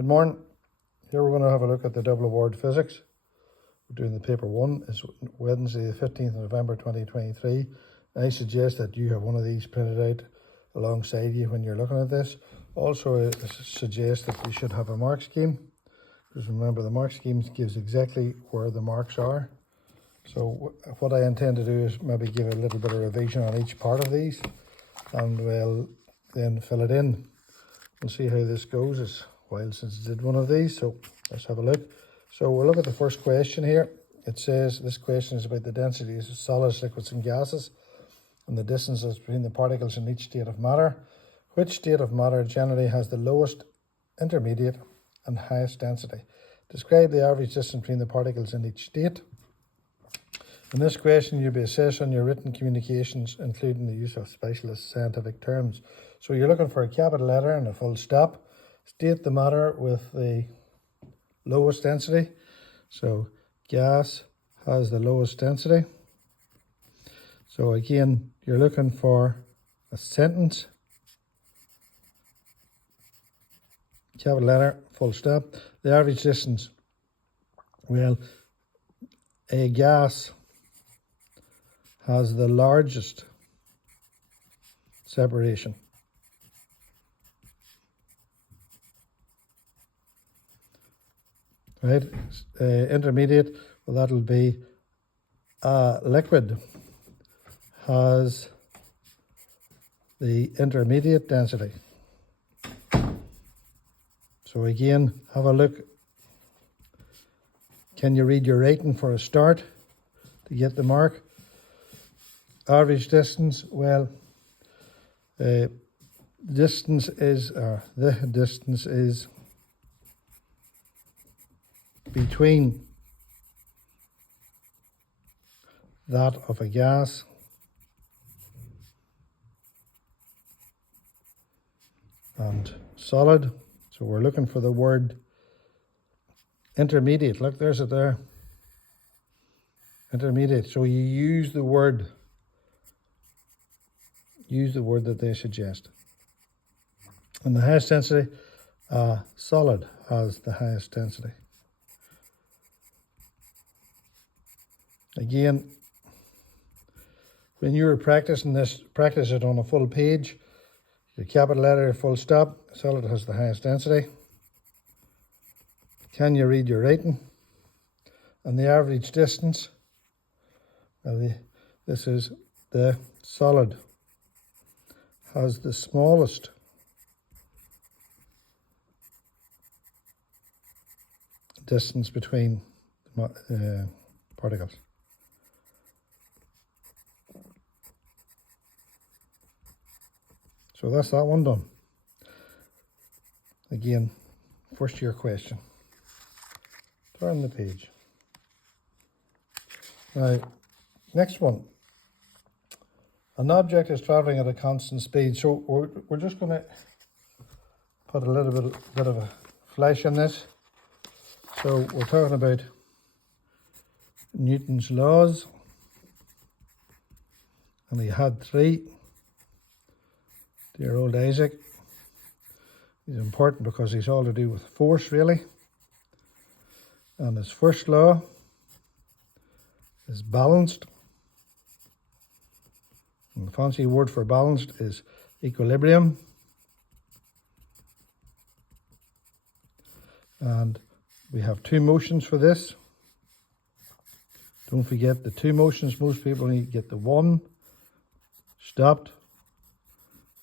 Good morning. Here we're going to have a look at the double award physics. We're doing the paper 1. It's Wednesday the 15th of November 2023. I suggest that you have one of these printed out alongside you when you're looking at this. Also, I suggest that you should have a mark scheme, because remember the mark scheme gives exactly where the marks are. So what I intend to do is maybe give a little bit of revision on each part of these, and we'll then fill it in. We'll see how this goes. It's a while since I did one of these, so let's have a look. So we'll look at the first question here. It says this question is about the densities of solids, liquids and gases and the distances between the particles in each state of matter. Which state of matter generally has the lowest, intermediate and highest density? Describe the average distance between the particles in each state. In this question, you'll be assessed on your written communications, including the use of specialist scientific terms. So you're looking for a capital letter and a full stop. State the matter with the lowest density. So gas has the lowest density. So again, you're looking for a sentence, capital letter, full stop. The average distance. Well, a gas has the largest separation. Right, intermediate, well, that'll be liquid has the intermediate density. So again, have a look. Can you read your rating for a start to get the mark? Average distance, well, the distance is between that of a gas and solid. So we're looking for the word intermediate. Look, there's it there. Intermediate. So you use the word that they suggest. And the highest density, solid has the highest density. Again, when you're practicing this, practice it on a full page. Your capital letter, full stop. Solid has the highest density. Can you read your rating? And the average distance. This is the solid has the smallest distance between particles. So that's that one done. Again, first year question. Turn the page. Now, next one. An object is traveling at a constant speed. So we're just going to put a little bit of a flash in this. So we're talking about Newton's laws. And he had 3. Dear old Isaac. He's important because he's all to do with force, really. And his first law is balanced. And the fancy word for balanced is equilibrium. And we have 2 motions for this. Don't forget the 2 motions. Most people need to get the 1, stopped.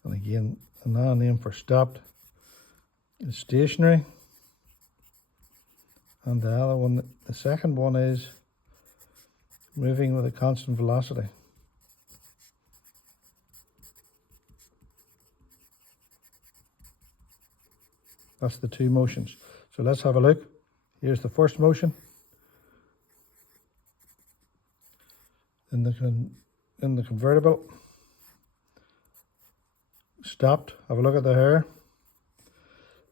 And again, another name for stopped is stationary. And the other one, the second one is moving with a constant velocity. That's the 2 motions. So let's have a look. Here's the first motion. In the convertible. Stopped. Have a look at the hair.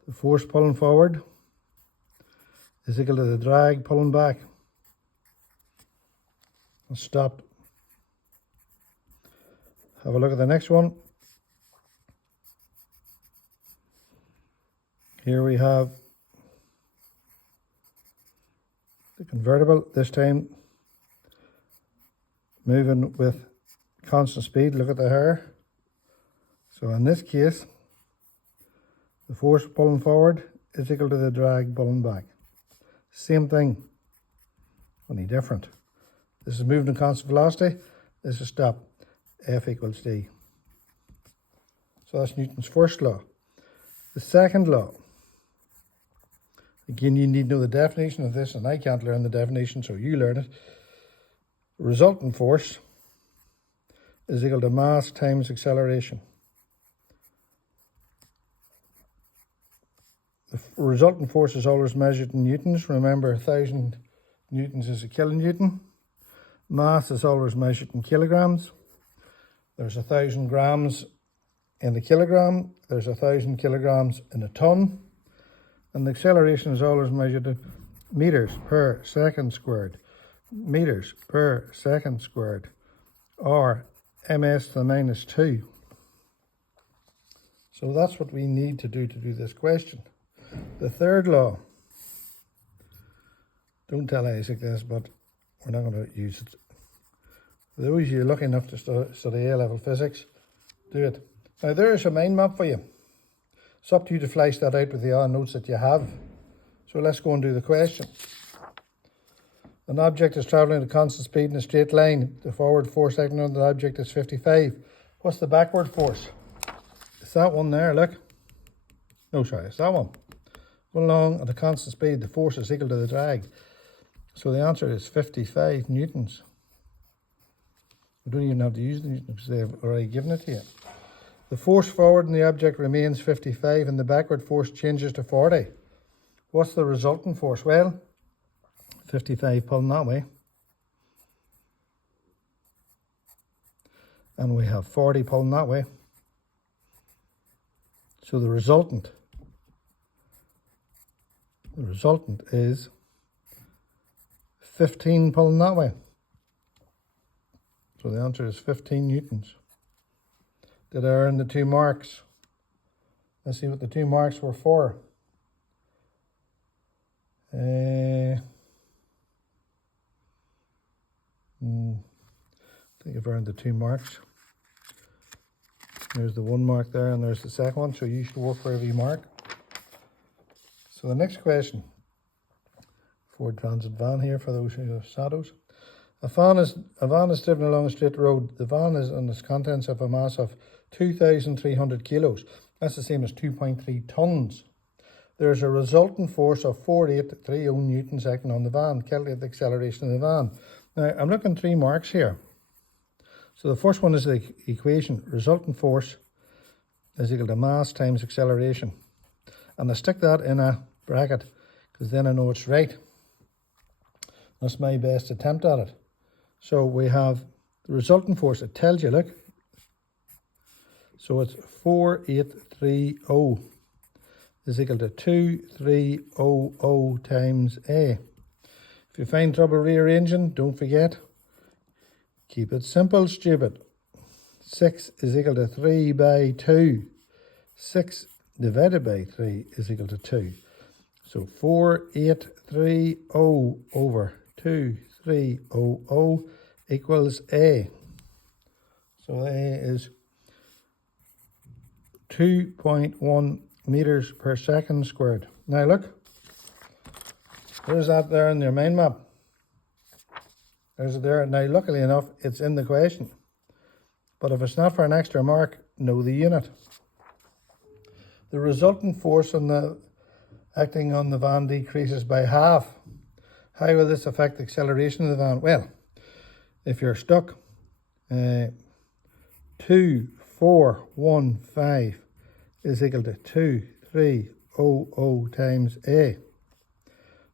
The force pulling forward is equal to the drag pulling back. And stopped. Have a look at the next one. Here we have the convertible, this time moving with constant speed. Look at the hair. So in this case, the force pulling forward is equal to the drag pulling back. Same thing, only different. This is moving at constant velocity, this is stop, F equals D. So that's Newton's first law. The second law, again you need to know the definition of this, and I can't learn the definition, so you learn it. Resultant force is equal to mass times acceleration. The resultant force is always measured in newtons. Remember, 1,000 newtons is a kilonewton. Mass is always measured in kilograms. There's 1,000 grams in a kilogram. There's 1,000 kilograms in a ton. And the acceleration is always measured in meters per second squared. Meters per second squared, or ms to the minus 2. So that's what we need to do this question. The third law, don't tell Isaac this, but we're not going to use it. For those of you lucky enough to study A-level physics, do it. Now there's a mind map for you. It's up to you to flesh that out with the notes that you have. So let's go and do the question. An object is travelling at a constant speed in a straight line. The forward force acting on the object is 55. What's the backward force? It's that one there, look. No, sorry, it's that one. Going along at a constant speed, the force is equal to the drag. So the answer is 55 newtons. We don't even have to use the newtons because they've already given it to you. The force forward in the object remains 55 and the backward force changes to 40. What's the resultant force? Well, 55 pulling that way. And we have 40 pulling that way. So the resultant is 15 pulling that way. So the answer is 15 newtons. Did I earn the 2 marks? Let's see what the 2 marks were for. I think I've earned the 2 marks. There's the 1 mark there, and there's the second one. So you should work for every mark. So the next question, Ford Transit van here for those who have shadows. A van is driven along a straight road. The van is and its contents have a mass of 2,300 kilos. That's the same as 2.3 tons. There's a resultant force of 4830 newtons acting on the van. Calculate the acceleration of the van. Now I'm looking at 3 marks here. So the first one is the equation. Resultant force is equal to mass times acceleration. And I stick that in a bracket because then I know it's right. That's my best attempt at it. So we have the resultant force. It tells you, look. So it's 4830 is equal to 2300 times A. If you find trouble rearranging, don't forget, keep it simple, stupid. 6 is equal to 3 by 2. 6 divided by 3 is equal to 2. So 4830 over 2300 equals A. So A is 2.1 meters per second squared. Now look, there's that there in your mind map. There's it there. Now luckily enough, it's in the question. But if it's not for an extra mark, know the unit. The resultant force acting on the van decreases by half. How will this affect the acceleration of the van? Well, if you're stuck, 2415 is equal to 2300 times A.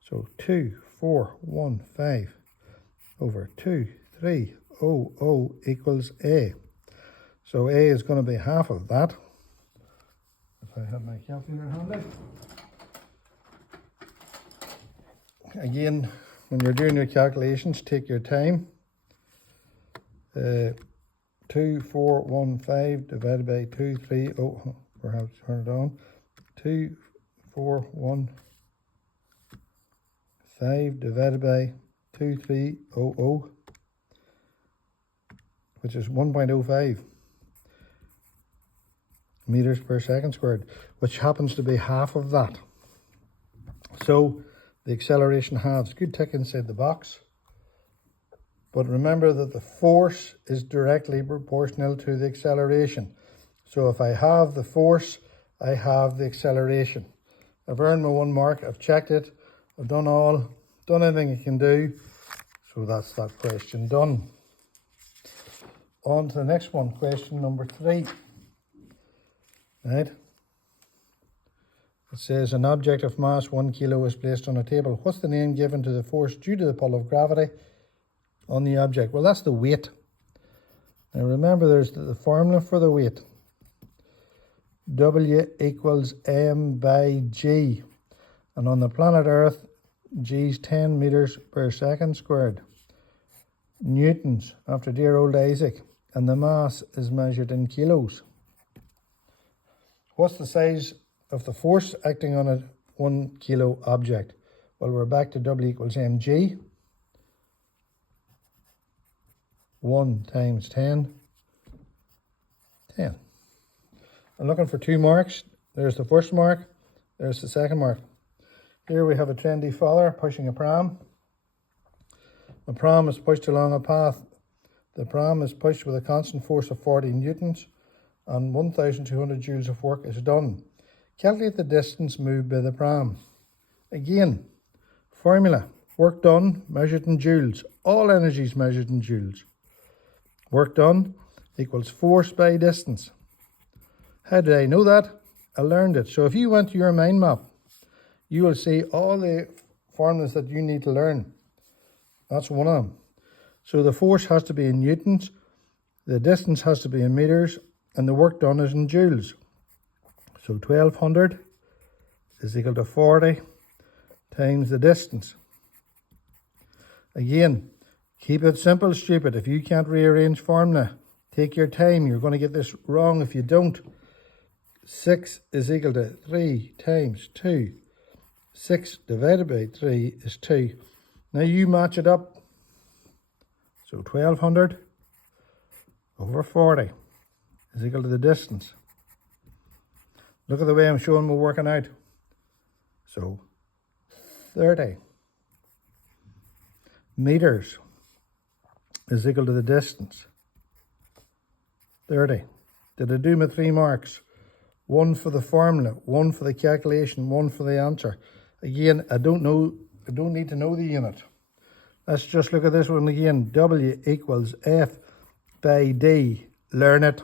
So 2415 over 2300 equals A. So A is going to be half of that. If I have my calculator handy. Again, when you're doing your calculations, take your time. 2415 divided by 2300, perhaps turn it on. 2415 5 divided by 2300, which is 1.05 meters per second squared, which happens to be half of that. So the acceleration halves. Good tick inside the box. But remember that the force is directly proportional to the acceleration. So if I have the force, I have the acceleration. I've earned my 1 mark. I've checked it. I've done anything I can do. So that's that question done. On to the next one, question number 3. Right? It says an object of mass 1 kilo is placed on a table. What's the name given to the force due to the pull of gravity on the object? Well, that's the weight. Now remember, there's the formula for the weight. W equals m by g. And on the planet Earth, g is 10 meters per second squared. Newtons, after dear old Isaac. And the mass is measured in kilos. What's the size of the force acting on a 1 kilo object? Well, we're back to W equals mg. 1 times 10. I'm looking for 2 marks. There's the first mark. There's the second mark. Here we have a trendy father pushing a pram. The pram is pushed along a path. The pram is pushed with a constant force of 40 newtons and 1,200 joules of work is done. Calculate the distance moved by the pram. Again, formula. Work done measured in joules. All energy is measured in joules. Work done equals force by distance. How did I know that? I learned it. So if you went to your mind map, you will see all the formulas that you need to learn. That's one of them. So the force has to be in newtons, the distance has to be in meters, and the work done is in joules. So 1200 is equal to 40 times the distance. Again, keep it simple, stupid. If you can't rearrange formula, take your time. You're going to get this wrong if you don't. 6 is equal to 3 times 2. 6 divided by 3 is 2. Now you match it up. So 1200 over 40 is equal to the distance. Look at the way I'm showing my working out. So 30 meters is equal to the distance. 30. Did I do my 3 marks? 1 for the formula, 1 for the calculation, 1 for the answer. Again, I don't need to know the unit. Let's just look at this one again. W equals F by D. Learn it.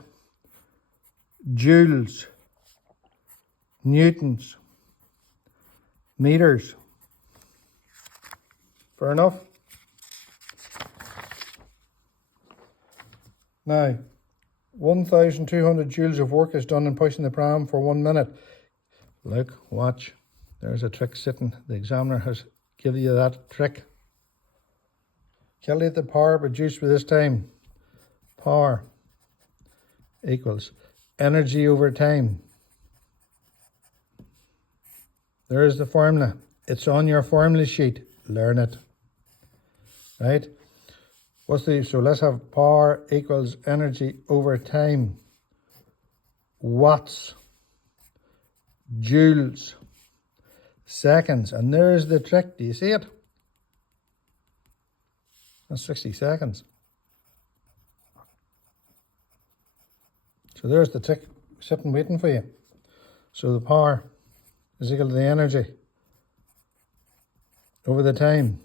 Joules, newtons, meters. Fair enough? Now, 1,200 joules of work is done in pushing the pram for 1 minute. Look, watch. There's a trick sitting. The examiner has given you that trick. Calculate the power produced by this time. Power equals energy over time. There's the formula. It's on your formula sheet. Learn it. Right? So let's have power equals energy over time. Watts, joules, seconds. And there's the trick. Do you see it? That's 60 seconds. So there's the tick sitting waiting for you. So the power is equal to the energy over the time.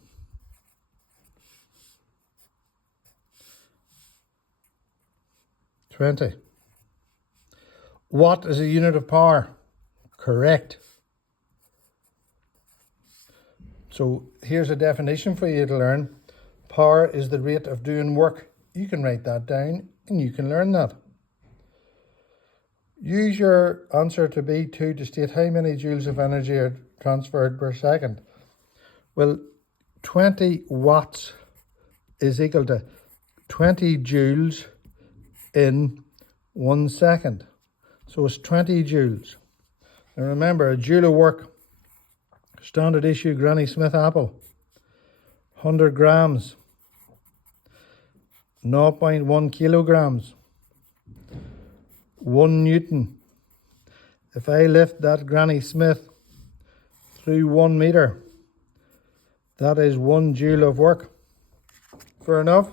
Watt is a unit of power. Correct. So here's a definition for you to learn. Power is the rate of doing work. You can write that down and you can learn that. Use your answer to B2 to state how many joules of energy are transferred per second. Well, 20 watts is equal to 20 joules in 1 second. So it's 20 joules. Now remember, a joule of work, standard issue Granny Smith apple, 100 grams, 0.1 kilograms, 1 Newton. If I lift that Granny Smith through 1 meter, that is 1 joule of work. Fair enough?